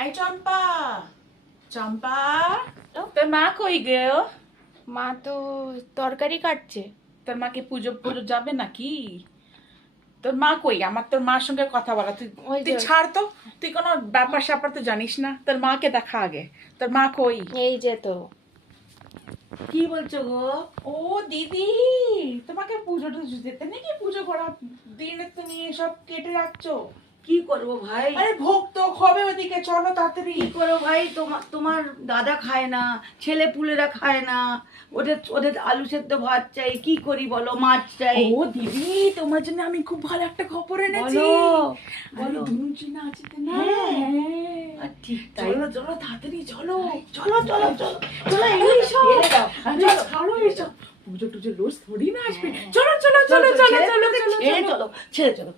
I চম্পা, চম্পা, তোর মা কই গেল? মা তো তরকারি কাটছে। তোর মাকে পুজো পুজো যাবে নাকি? তোর মা কই? আমার তোর মার সঙ্গে কথা বলা, তুই ওই তুই যে। ছাড় তো, তুই কোনো ব্যাপার স্যাপার তো জানিস না। তোর মাকে দেখা আগে, তোর মা কই? এই যে তো। কি বলছো গো? ও দিদি, তোমাকে পুজো টুজো দিতে নাকি? পুজো করার দিনে তুমি এসব কেটে রাখছো? কি করবো ভাই? আরে ভোগ তো হবে ওদিকে, চলো তাড়াতাড়ি। কি করো ভাই? তোমার দাদা খায় না, ছেলে পুলেরা খায় না, ওদের ওদের আলু সেদ্ধ ভাত চাই, কি করি বলো? মাছ চাই। ও দিদি, তোমার জন্য আমি খুব ভালো একটা খবর এনেছি। বলো বলো, বলো। ধুনুচি না আছে তো না? হ্যাঁ। হ্যাঁ। আর ঠিক তাই। চলো চলো তাড়াতাড়ি চলো। চলো চলো চলো চলো, এইসব ছেড়ে দাও। আরে চলো। ছাড়ো এসব, পুজো টুজো রোজ থোড়ি না আসবে। চলো চলো চলো চলো চলো ছেড়ে চলো চলো চলো ছেড়ে চলো ছেড়ে চলো